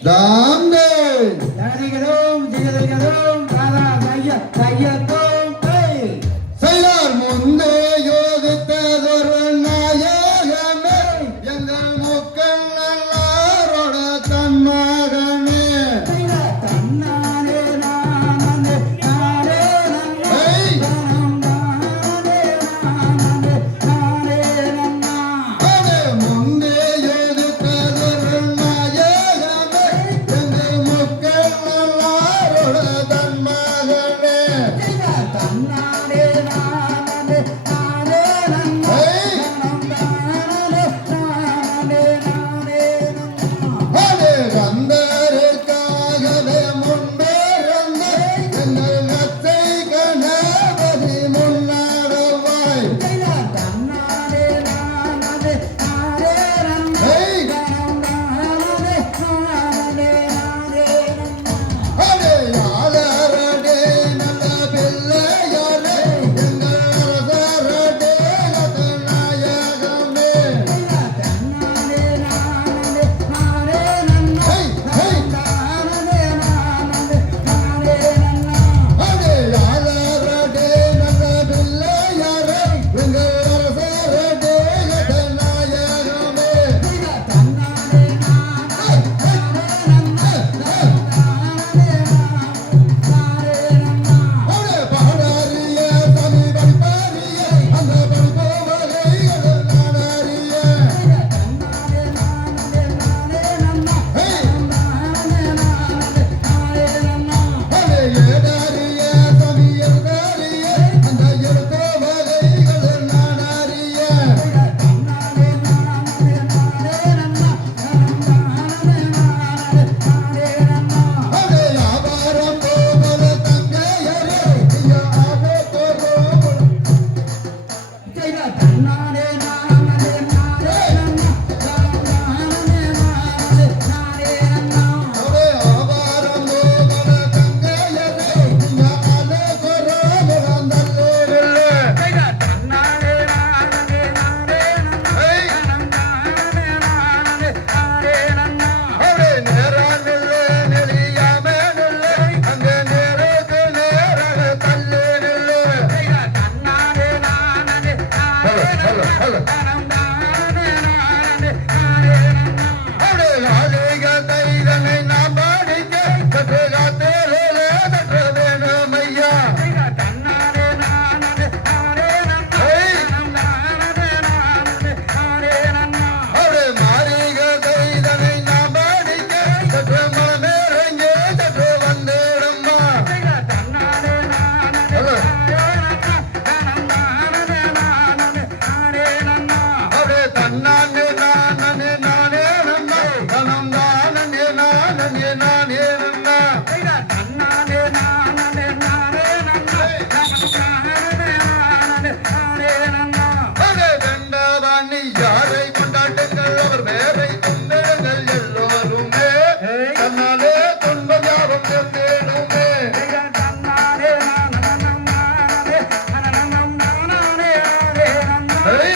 தாம்தே தாரிகரும் ஜெயதரிகரும் தாதா தைய தையத்தோம் செயலார் முந்தே யோகித்ததொரு நாயகமே எங்கள் முக்கள் நல்லாரோட தன்மகமே தன்னாரே நானே நாரே நன்னம் தானே நானே நாரே நன்னா அடே முந்தே யோகித்ததொரு நாயகமே எங்கள் முக்கள் நல்லாரோட தன்மகமே தன்னாரே நானே நாரே நன்னா தானே நானே நன்னா அடே வந்தருக்காகவே முன்பே வந்த எங்கள் மத்தை கணபதி முன்னாடவாய் தன்னாரே நானே நாரே நன்னா ஏய் தானே நானே நாரே நன்னா அடே யாரடே நல்ல பிள்ளையாரே எங்கள் அரசரடே நாயகமே தன்னாரே நானே நாரே நன்னா ஹை ஹை தானே நானே நன்னா அடே யாரடே நல்ல பிள்ளையாரே எங்கள் அரசரடே நாயகமே தன்னாரே நானே நன்னா தானே நானே நன்னா அடே பாடாரிய தமிழ் படிப்பாரிய அந்த படிப்பவகைகள் நாடாரிய தன்னாரே நானே நன்னா ஹே தானே நானே நன்னா அடே ஏடாரிய தமிழர்தாரிய அந்த எழுத்தவகைகள் நாடாரிய தன்னாரே நானே நன்னா தானே நானே நன்னா அடே வியாபாரம் போமல தங்கையரே ஐயா ஆவே தோரோமல தன்னாரே நானே நாரே நன்னா தானே நானே நன்னா அடே வியாபாரம் போமல தங்கையரே ஐயா ஆவே தோரோமல நல்லேரில்லை தன்னாரே நானே நாரே நன்னா ஹை தானே நானே நன்னா அடே நேரானில்லை நெறியாமனில்லை அங்கே நேருக்கு நேராக தள்ளேனில்லை தன்னாரே நானே நாரே ஹலோ ஹலோ தானே நானே நன்னா அடே ராஜிக தைதனை நாம் பாடிக்க கற்று காத்தேலே கற்று வேணும் ஐயா தன்னாரே நானே நாரே நன்னா ஹை தானே நானே நன்னா அடே மாரிக தைதனை நாம் பாடிக்க கற்று மனமேறங்கே கற்று வந்தேடம்மா தன்னாரே நானே ஹலோ அடே தன்னானே நானே நானே நன்னா தனம் தானே நானே நானே நன்னா அடே தண்டபாணி யாரை கொண்டாட்டுங்கள் அவர் வேரை கொண்டாடுங்கள் எல்லோருமே தன்னாலே துன்பம் யாவும் சேர்ந்தேனுமே ஹை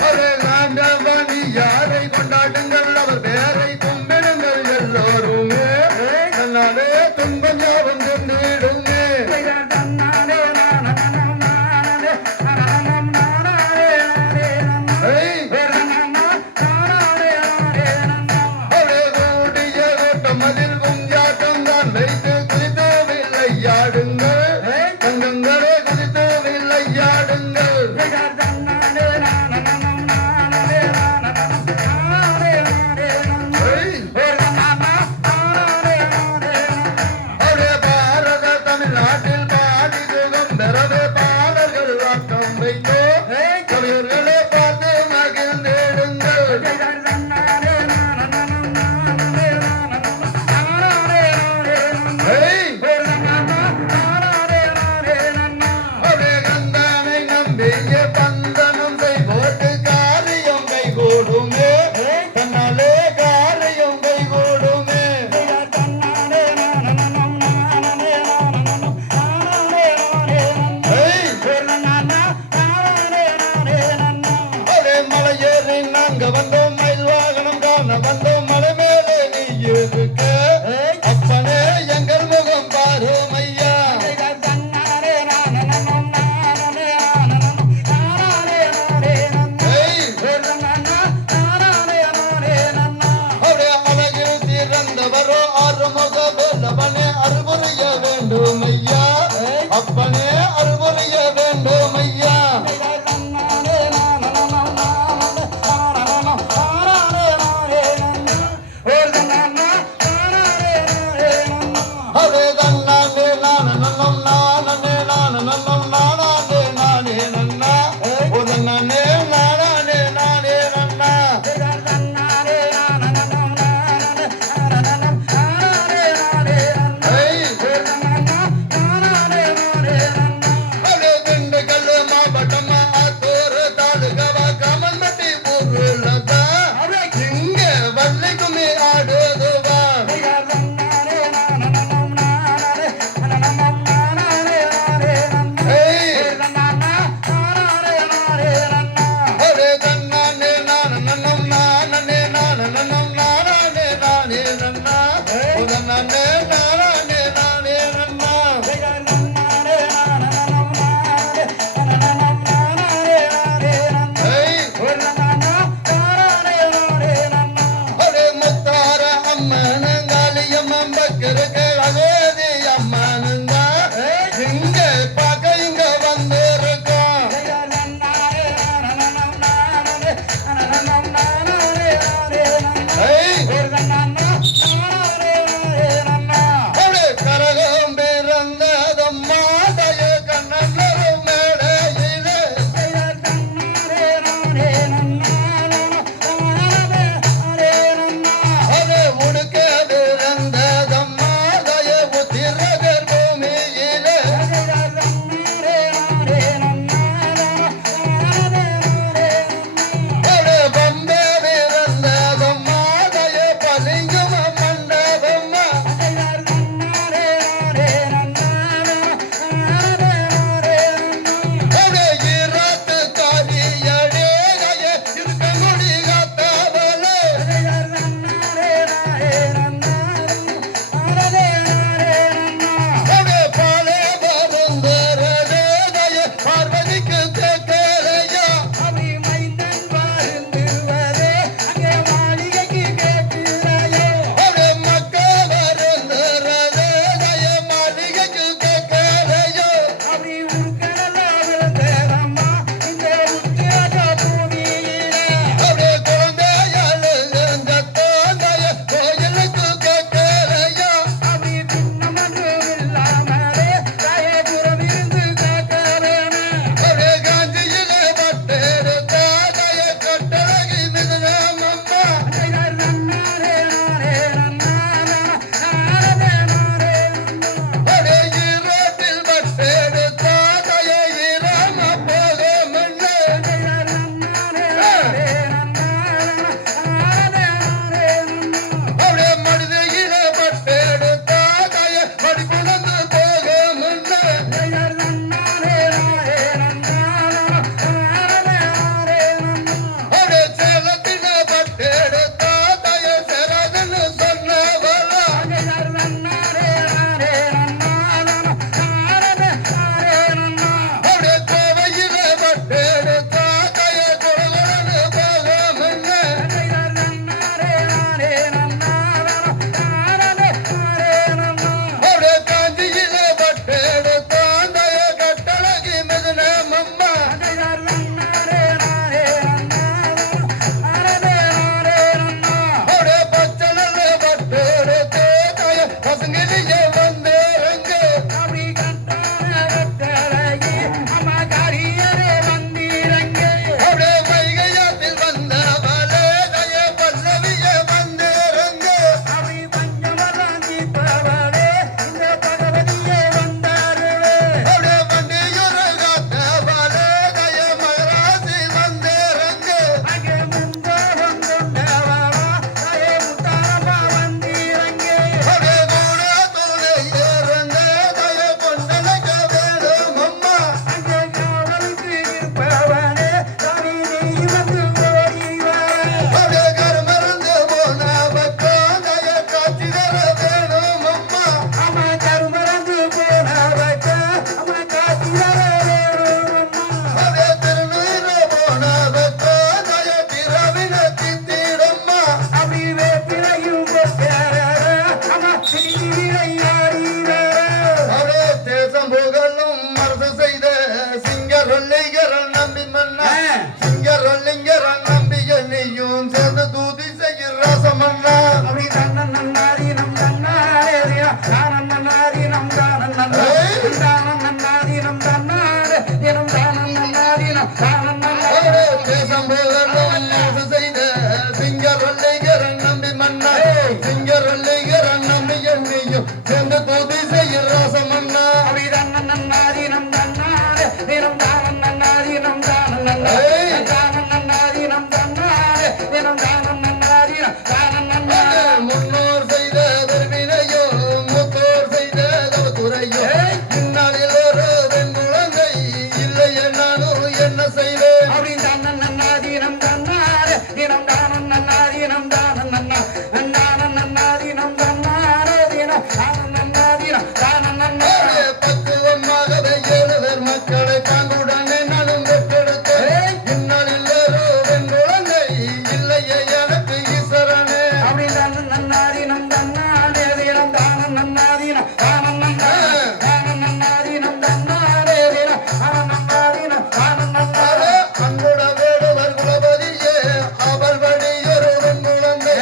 அடே தண்டபாணி யாரை கொண்டாடுங்கள் அவர் வேரை கும்பிடுங்கள் எல்லோருமே தன்னாலே துன்பம் யாவும் சேர்ந்திடுமே ஹை அடே கூடிய கூட்டம் அதில் குஞ்சாட்டம் தான் வைத்து குதித்து விளையாடுங்கள் தங்கங்களே குதித்து விளையாடுங்கள் சேர்ந்து தூதி செய்கிற ராசமன்னா அப்படி தன்னன் நன்னாதி நம் தன்னாரே தானன் நன்னாதி நம் தானன் நன்னாதி தானன் நன்னாதி நம் தன்னாரே தினம் தானன் நன்னாதி நம் தானன் நன்னாரே தேசம் போகணும் மோசம் செய்த சிங்கரல்லைகரன் நம்பி மன்னா சிங்கரல்லைகரன் நம்பி எண்ணியும் சேர்ந்து தூதி செய்கிற ராசமன்னா அப்படி தன்னன் நன்னாதி நம் தன்னாரே தினம் தானன் நன்னாதி நம் தானன் நன்னாரே தானன் நன்னாதி நம் தன்னாரே தினம் தானன் நன்னாதி நம் தானன் நன்னாரே முன்னோர் செய்த விரும்பினையோ மூத்தோர் செய்த தவத்துறையோ இந்நாளில் ஒரு பெண் குழந்தை இல்லை என்னாலும் என்ன செய்வேன் அப்படி தன்னன் நன்னாதி நம் தன்னாரே தினம் தானன் நன்னாதி நம் தானன் நன்னா தானன் நன்னாதி நம் தன்னாரே தினம் தானன் நன்னாதி நம் தானன் நன்னாரே பக்குவமாகவே எழுவர் மக்களை பாங்குடனே நானும் பெற்றெடுத்தேன் இந்நாளில் ஒரு பெண் குழந்தை இல்லையே எனக்கு ஈஸ்வரனே அப்படி தன்னன் நன்னாதி நம் தன்னாரே தினம் தானன் நன்னாதி நம் தானன் நன்னாரே தானன் நன்னாதி நம் தன்னாரே தினம் தானன் நன்னாதி நம் தானன் நன்னாரே அன்புட வேடுவர் குலபதியே அவள் வழியொரு பெண் குழந்தை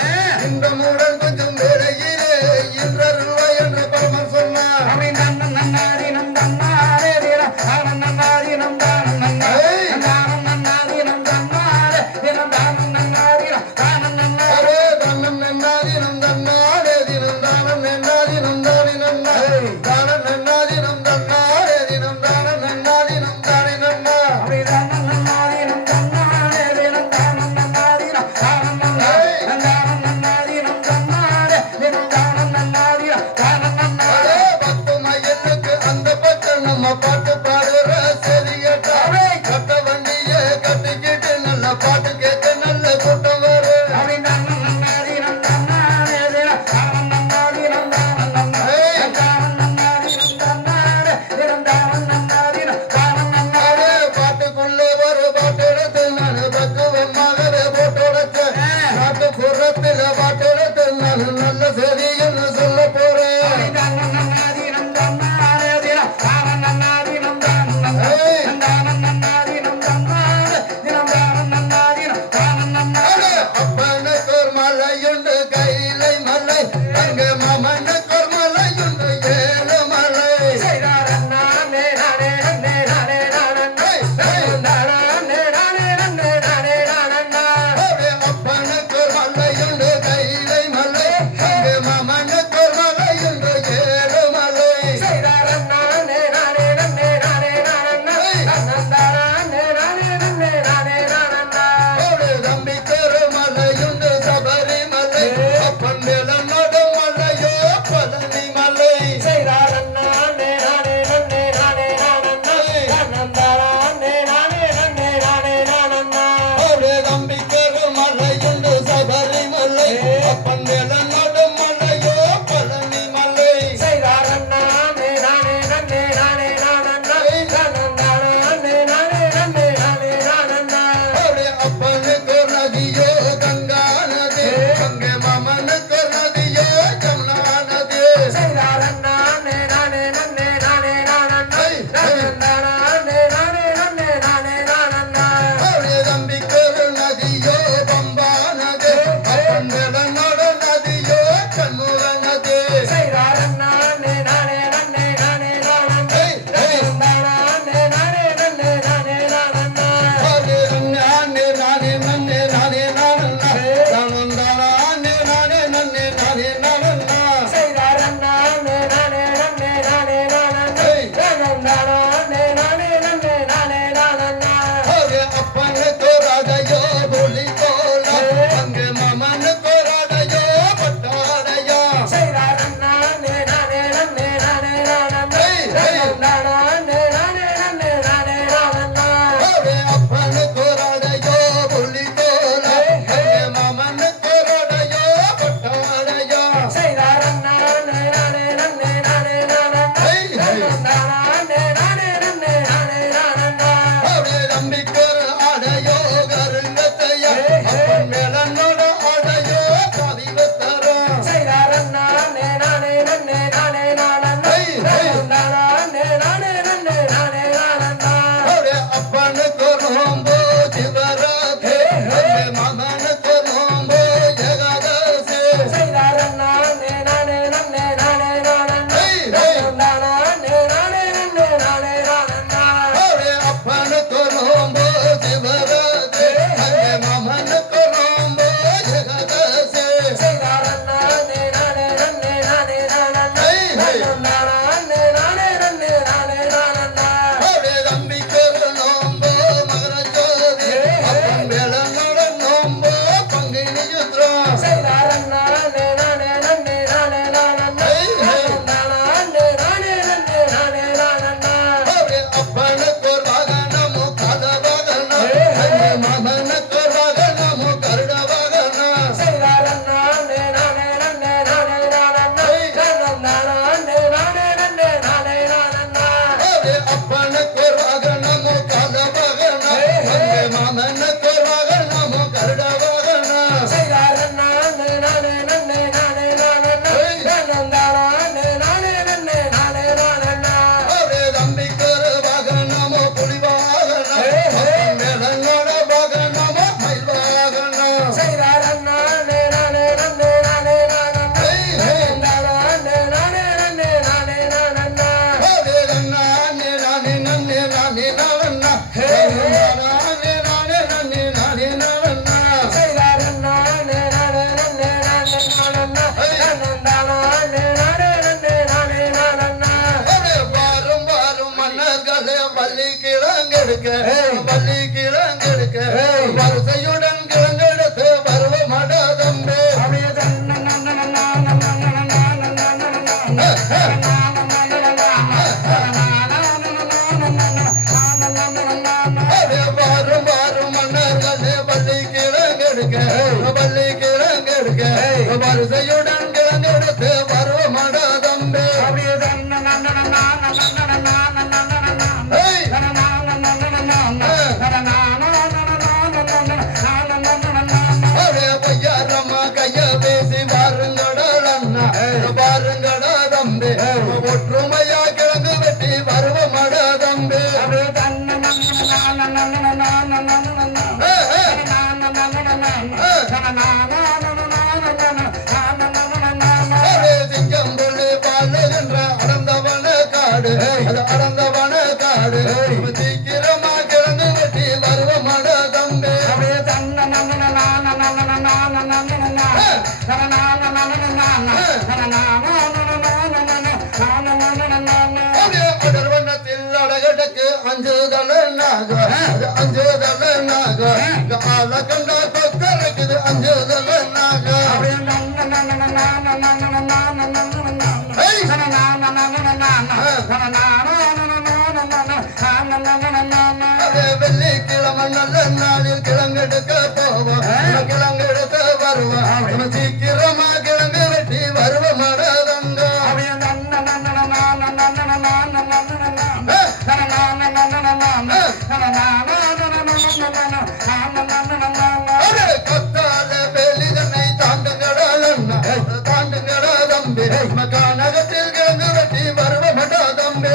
இந்த மூடன் கொஞ்சம் வேளையிலே இன்றருள்வா என்று பரமன் சொன்னார் அப்படி தன்னன் நன்னாதி நம் தன்னாரே தினம் தானன் நன்னாதி நம் தானன் நன்னாரே தானன் நன்னாதி நம் தன்னாரே தினம் தானன் நன்னாதி நம் தானன் நன்னாரே தானம் நன்னாதினம் தன்னாரே தினம் தானம் நன்னாதினம் தானி நன்னாரே தானம் நன்னாதினம் தன்னாரே தினம் தானம் நன்னாதினம் தானி நன்னா அப்படி தன்னன் நன்னாதி நம் தன்னாரே தினம் தானன் நன்னாதி நம் தானன் நன்னாரே தானன் நன்னாதி நம் தன்னாரே தினம் தானன் நன்னாதி நம் தானன் நன்னாரே பத்து மயிலுக்கு அந்த பக்கம் நம்ம பாட்டு பாடுற சரி கேட்டாரே கட்ட வண்டியை கட்டிக்கிட்டு நல்ல பாட்டு கேட்க நல்ல கூட்டம் வரும் அப்படி தன்னன் நன்னாதி நம் தன்னாரே தினம் தானன் நன்னாதி நம் தானன் நன்னாரே தானன் நன்னாதி நம் தன்னாரே தினம் தானன் நன்னாதி நம் தானன் நன்னாரே பாட்டுக்குள்ளே ஒரு பாட்டு எடுத்து நான் பக்குவமாகவே போட்டு உடைச்சேன் நாட்டு புறத்தில் பாட்டு எடுத்து நான் நல்ல செய்தின்னு சொல்ல போறேன் அப்படி தன்னன் நன்னாதி நம் தன்னாரே தினம் தானன் நன்னாதி நம் தானன் நன்னாரே தானன் நன்னாதி நம் தன்னாரே தினம் தானன் நன்னாதி நம் தானன் நன்னாரே அப்பனுக்கு ஒரு மலையுண்டு கைலை மலை அங்க மாமனுக்கு ஒரு மலையுண்டு ஏழு மலை செய்தாரன் நானே நானே நன்னே நானே நானே நானே நானே நன்னே நானே நானே அப்பனுக்கு ஒரு மலையுண்டு கைலை மலை அங்க மாமனுக்கு ஒரு மலையுண்டு ஏழு மலை செய்தாரன் நானே நானே நன்னே நானே நானே நானே நானே நானே நானே தம்பிக்கு ஒரு மலையுண்டு சபரிமலை அப்பன் மேல நடும் மலையோ பழனி மலை செய்தாரன் நானே நானே நன்னே நானே நானே நானே நானே நானே நானே தம்பிக்கு ஒரு மலையுண்டு சபரிமலை அப்பன் மேல நடும் மலையோ பழனி மலை செய்தாரன் நானே நானே நன்னே நானே நானே நானே நானே நானே அப்பனுக்கு நதியோ கங்கா நதி அங்கே மாமனுக்கு நதியோ ஜமுனா நதி செய்தாரன் நானே நானே நன்னே நானே நானே நானே நானே நானே தம்பிக்கு நதியோ பம்பா நதி அப்பன் மேல நடு நதியோ கண்முக நதி செய்தாரன் நானே நானே நன்னே நானே நானே நானே நானே நானே நானே நன்னே நானே நானே நானே நானே நன்னே நானே நானே செய்தாரன் நானே நானே நன்னே நானே நானே அப்பனுக்கு ராதையோ பொலி போல அங்கே மாமனுக்கு ராதையோ பட்டாடையா செய்தாரன் நானே நானே நன்னே நானே நானே அப்பனுக்கு ராதையோ பொலி போல அங்கே மாமனுக்கு ராதையோ பட்டாடையா செய்தாரன் நானே நானே நன்னே நானே தம்பிக்கு ஆடையோ கருங்கத்தையா அப்பன் மேல நட ஆடையோ பாகனம் செய்தாரண்ணா நானே நானே நன்னே நானே நானண்ணா நானே நானே நன்னே நானே நானண்ணா அப்பனுக்கு ஒரு வாகனமும் கத வாகனம் மாமனுக்கு ஒரு வாகனமும் கருட வாகனம் செய்தாரண்ணா நானே நானே நன்னே நானே நானண்ணா நானே நானே நன்னே நானே நானண்ணா அப்பனுக்கு ஒரு வாகனமும் கத வாகனம் மாமனுக்கு ஒரு வாகனமும் கருட வாகனம் செய்தாரண்ணா நானே நானே நன்னே நானே நானண்ணா நானே நானே நன்னே நானே நானண்ணா தம்பிக்கு ஒரு வாகனமும் புலி வாகனம் மேலங்கோட வாகனமும் மயில் வாகனம் செய்தாரண்ணா நானே நானே நன்னே நானே நானண்ணா நானே நானே நன்னே நானே நானண்ணா நானே நானே நன்னே நானே நானண்ணா நானே நானே நன்னே நானே நானண்ணா செய்தாரண்ணா நானே நானே நன்னே நானே நானண்ணா நானே நானே நன்னே நானே நானண்ணா வாரும் வாரும் மன்னர்களே வள்ளி கிழங்கெடுக்க வள்ளி கிழங்கெடுக்க வரிசையுடன் கிழங்கெடுத்து வருவ மடாதம்பே அப்படியே வாரும் வாரும் மன்னர்களே வள்ளி கிழங்கெடுக்க வள்ளி கிழங்கெடுக்க வரிசையுடன் கிழங்கெடுத்து வருவ மடாதம்பே அப்படியே பையாரம்மா கைய பேசி வாருங்கடல் அண்ணா வாருங்கடா தம்பி ஒற்றுமையா கிழங்கு வெட்டி வருவ மடாதம்பே சிங்கம்புள்ளி பாலுகின்ற அடந்தவன காடு அது அடந்தவன காடு சீக்கிரமா கிழங்கு வெட்டி வருவ மடாதம்பே அடர்வண்ணத்தில் அடகடக்கு அஞ்சுதல நாக அது அஞ்சுதல நாக ஆள கண்டா கொக்கரைக்குது அஞ்சுதல நாக வெள்ளிக்கிழமை நல்ல நாளில் கிழங்கெடுக்க போவோம் கிழங்கெடுக்க வருவோம் சீக்கிரமா கிழங்கு வெட்டி வருவ மடாதங்க கத்தால வெளிதனை தாண்டுங்கடல் தாண்டுங்கடா தம்பி மகாநகத்தில் கிழங்கு வெட்டி வருவ மடாதம்பே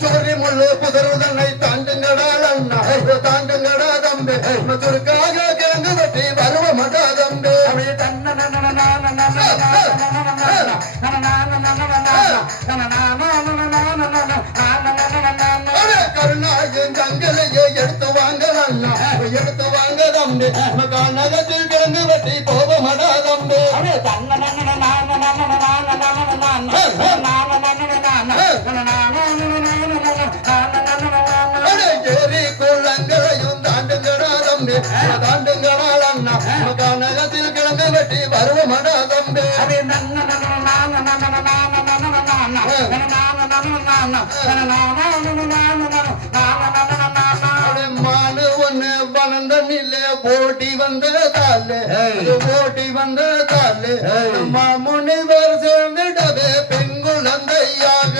சோரி முள்ளு புதருதனை தாண்டுங்கடல் அண்ணா தாண்டுங்கடா தம்பி சுருக்காக கிழங்கு வெட்டி வருவ மடாதம்பே கருணாயின் ஜங்கலையே எடுத்து வாங்கலாம் எடுத்து வாங்க தம்பி மகாநகத்தில் கிழங்கு வெட்டி போவ மடாதம்பே ஏரி குளங்களையும் தாண்டுங்கடா தம்பி தாண்டுங்கடா அண்ணா மகாநகத்தில் கிழங்கு வெட்டி வருவ மடாதம்பே மானு ஒண்ணு வளர்ந்த நிலை ஓட்டி வந்ததாலே ஓட்டி வந்ததாலே மாமுனிவர் சேர்ந்திடவே பெண் குழந்தையாக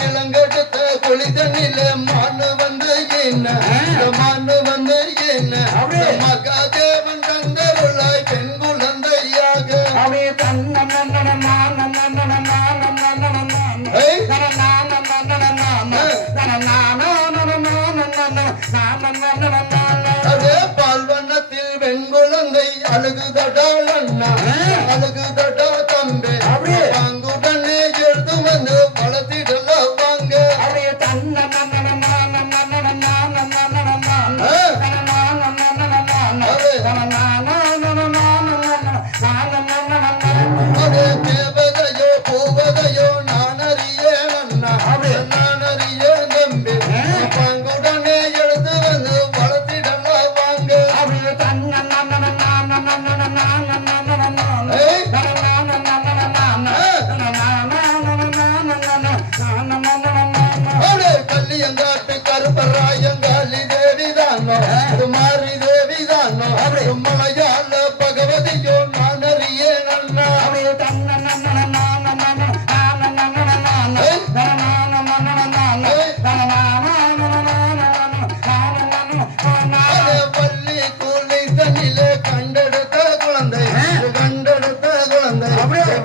கிழங்கெடுத்த குளிதனிலே மானு வந்து என்ன மானு வந்து என்ன மகாதேவன் தந்தருளாய் பெண் குழந்தையாக இது மாறி தேவிதானோ மலையாள பகவதியோ நான் அறியேன் அண்ணா அப்படியே பள்ளி கூலை தண்ணிலே கண்டெடுத்த குழந்தை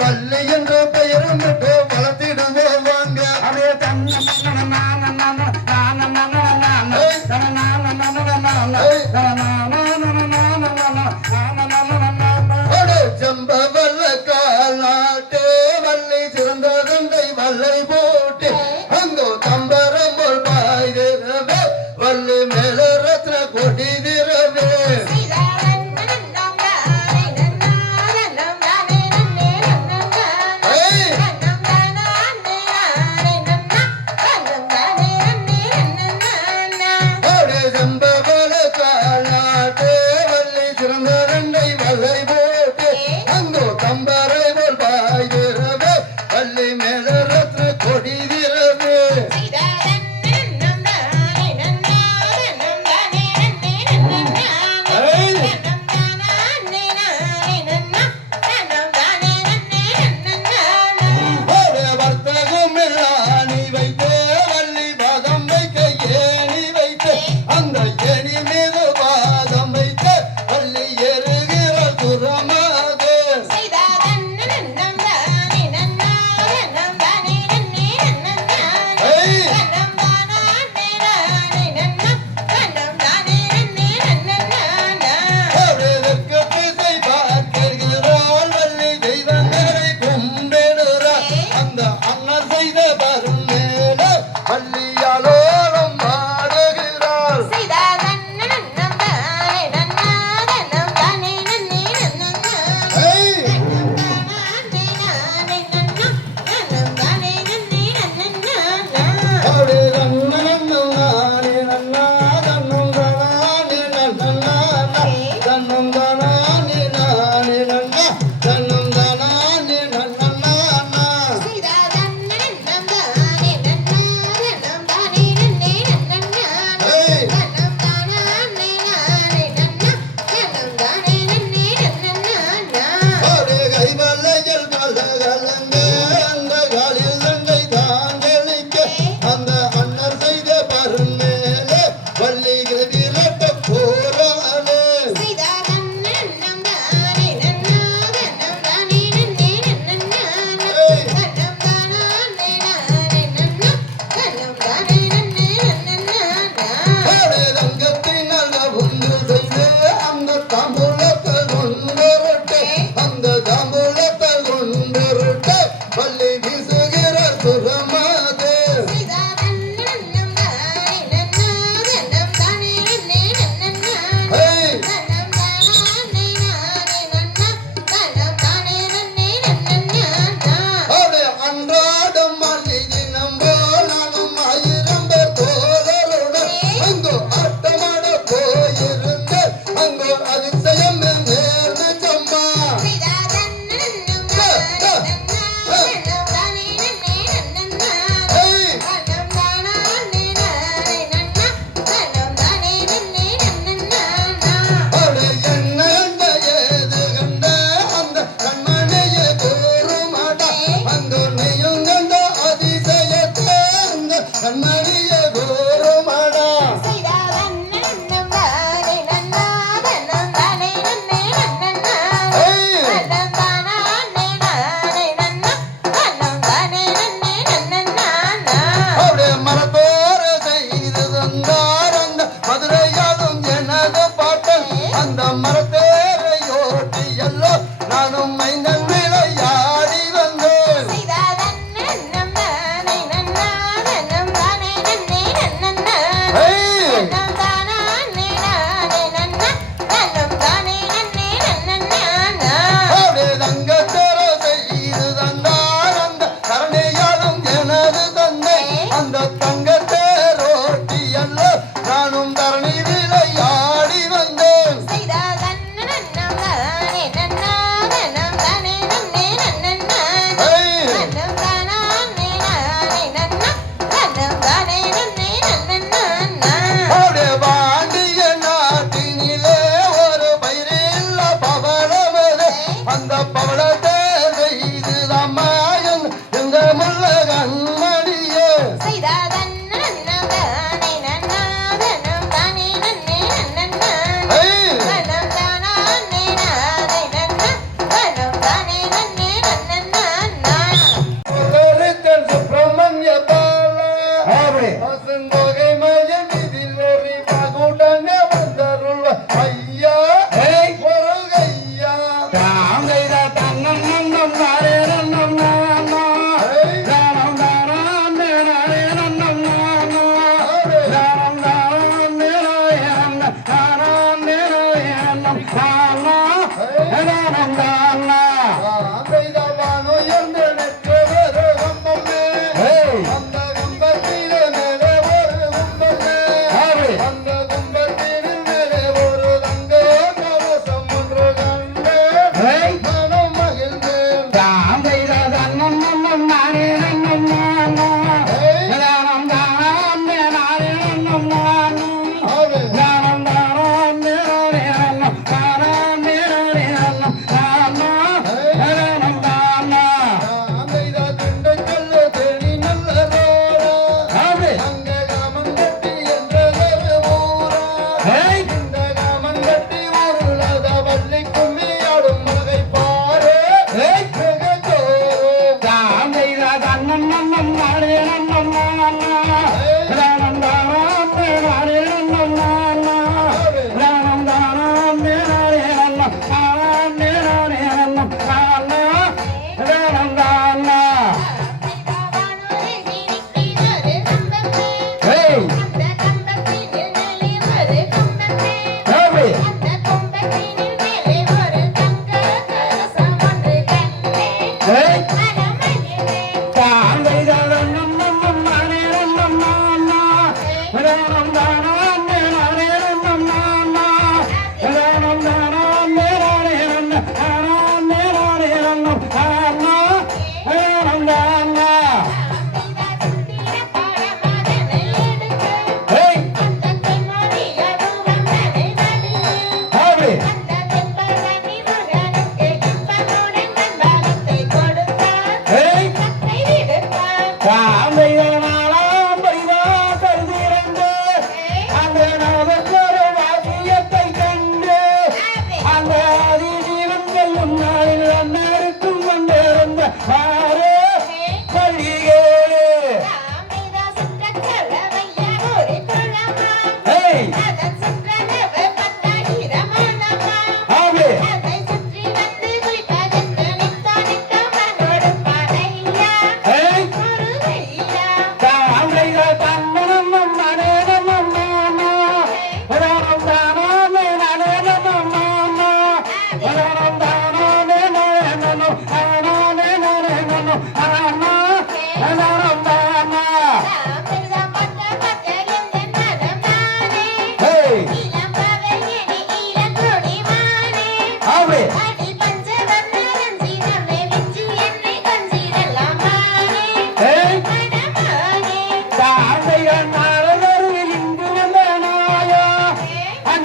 வள்ளி என்று பெயரும் விட்டு வளர்த்திடுவோம் வாங்க அப்படியே செம்பவல்ல காலாட்டே வள்ளி சிறந்த கண்டை வல்லை போட்டு அங்கோ தம்பரம் போல் பாய்திரவே வள்ளி மேல ரத்ன கொடிதிரவே செம்பவல காலாட்டே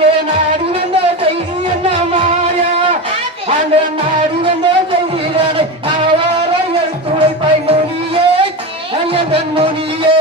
அங்கே நாடி வந்த செய்தி என்ன மாயா அந்த நாடி வந்த செய்திகளை ஆவார எழுத்துழைப்பாய் மொழியே என் மொழியே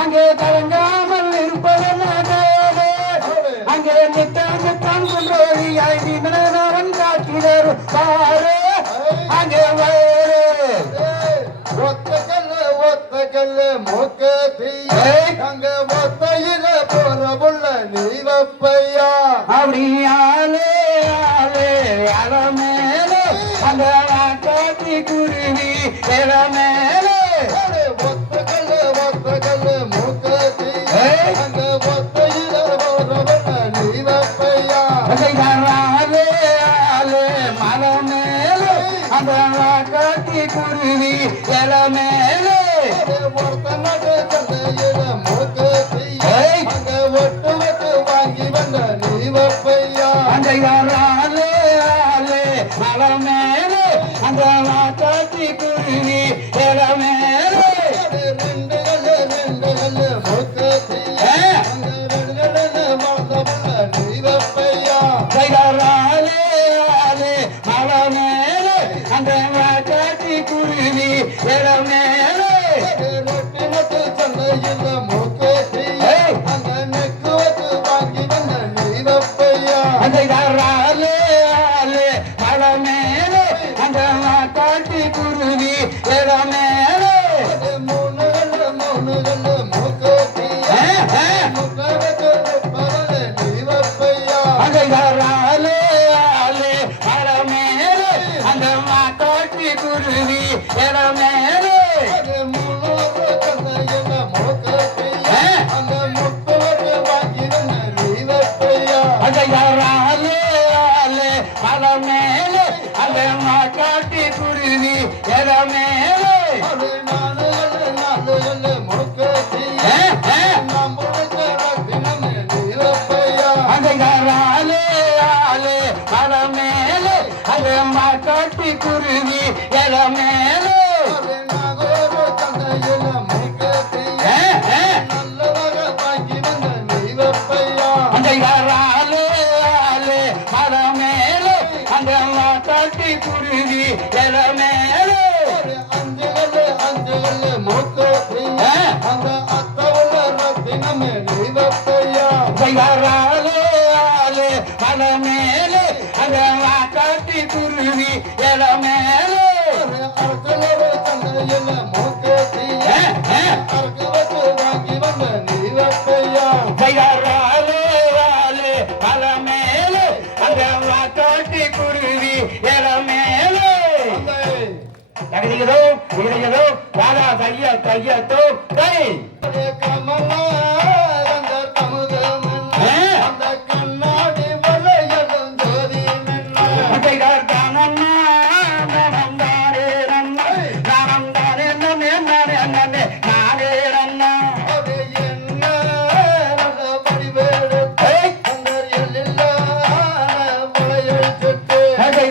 அங்கே கலங்காமல் இருப்பதனாலே அங்கே நித்தான் கொண்டோடியாய் விமலவன் காட்டினர் பாரு அங்கே ஒத்த கல்லு மூக்க தீய அங்க ஒத்தையில போற புள்ள நீ வப்பையா அப்படியாலே ஆலே அலமேலே அந்த காட்டி குருவி இளமேலே ஒத்த கல்லு மூக்க தீய அங்க ஒத்தையில போற புள்ள நீ வப்பையா ஆலே ஆலே மலமேலே அந்த காட்டி குருவி இளமேலே ஒருத்த நடு சந்தையில மூக்க தீய அங்க ஒட்டு வாங்கி வந்த நீ வப்பையா அந்த ஆலே ஆலே மலமேலே அந்த காட்டி குருவி இளமேலே ரெண்டு கல்லு மூக்க தீய அங்க ரெண்டு வாழ்ந்த புள்ள நீ வப்பையா ஆலே ஆலே மலமேலே அந்த காட்டி குருவி இளமேலே நட்டு சந்தையில மூக்க தீய அங்க நெக்கு வச்சு வாங்கி வந்த நீ வப்பையா அந்த ஆலே ஆலே மலமேலே அந்த காட்டி குருவி இளமேலே மூணு கல்லு மூக்க தீய முக்க வச்சு பரல நீ வப்பையா அந்த ஆலே ஆலே மலமேலே அந்த காட்டி குருவி இளமேலே மூணு சந்தையில மூக்க தீய அங்க முக்க வச்சு வாங்கி வந்த நீ வப்பையா அந்த ஆலே ஆலே மலமேலே அந்த காட்டி குருவி இளமேலே நாலு கல்லு மூக்க தீய நம்மளுக்கு ரத்தினம் நீ வப்பையா அந்த ஆலே ஆலே மலமேலே அந்த காட்டி குருவி இளமேலே நாகோரு சந்தையில மூக்க தீய நல்லதாக வாங்கி வந்த நீ வப்பையா அந்த ஆலே ஆலே மலமேலே அந்த காட்டி குருவி இளமேலே அஞ்சு கல்லு மூக்க தீய அந்த அத்தவுள்ள ரத்தினம் நீ வப்பையா ஆலே ஆலே மலமேலே அந்த காட்டி குருவி இளமேலே அரசனோரு சந்தையில மூக்க தீய அரக்கு வச்சு வாங்கி வந்த நீ வப்பையா ஆலே ஆலே மலமேலே அந்த காட்டி குருவி இளமேலே தகுதிகளோ இடைகளோ யாரா கைய கையத்தோ கை கமலா அந்த தமுகம் அந்த கண்ணாடி வளையலும் ஜோதி அது என்ன வடிவேடுத்து அந்த எல்லில்லா முளையை சுட்டு அது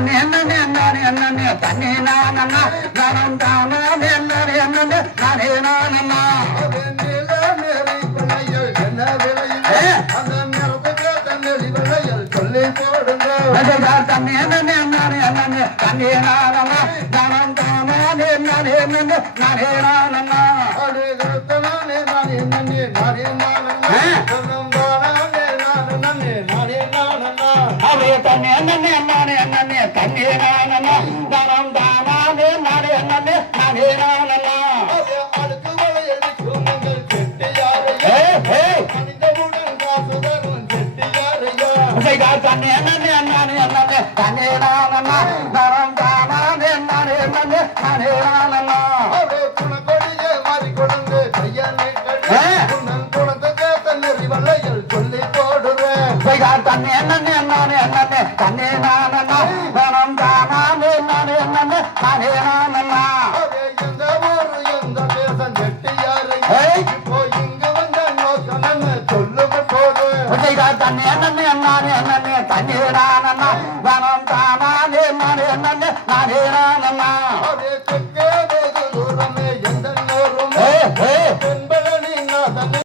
தண்ணி என்னன்னு என்னன்னு என்னன்னு தண்ணி நானண்ணா தானம் தானா என்னன்னு என்னன்னு நானே நானண்ணா அது நில நெறி விளையல் என்ன விளையுது? அந்த நிறத்துக்கு தண்ணி விளையல் சொல்லி போடுங்க. தண்ணி என்னன்னு என்னன்னு என்னன்னு தண்ணி நானண்ணா தானம் தானா என்னன்னு என்னன்னு நானே நானண்ணா அது நிறுத்தனானே நானே நன்னே நானே நானண்ணா. தன்னந்தானானே நானே நன்னே நானே நானண்ணா. அவரே தண்ணி என்னன்னு என்னன்னு என்னன்னு தண்ணி நானண்ணா தானம் தானா என்னன்னு என்னன்னு நானே நானண்ணா அது அழுக்கு வளையல் சுமங்கள் செட்டியாரையா. மனிதனுடன் காசுதனும் செட்டியாரையா. தண்ணி என்னன்னு என்னன்னு என்னன்னு தண்ணி நானண்ணா தானம் தானா என்னன்னு என்னன்னு நானே நானண்ணா அவரே குணக்கொடியே மாறி கொடுங்க கையானே கடி. உன்னன் குணத்துக்கு தண்ணி வளையல் சொல்லி போடுறேன். தண்ணி என்னன்னு என்னன்னு என்னன்னு தண்ணி நானண்ணா தானம் தானா என்னன்னு என்னன்னு நானே நானண்ணா அவரே எந்த ஊரு எந்த தேசம் செட்டியாரையா. இப்போ இங்கு வந்த நோக்கம் என்ன சொல்லுங்க போது. தண்ணி என்னன்னு என்னன்னு என்னன்னு தண்ணி நானண்ணா தானம் தானா என்னன்னு என்னன்னு நானே நானண்ணா அவரே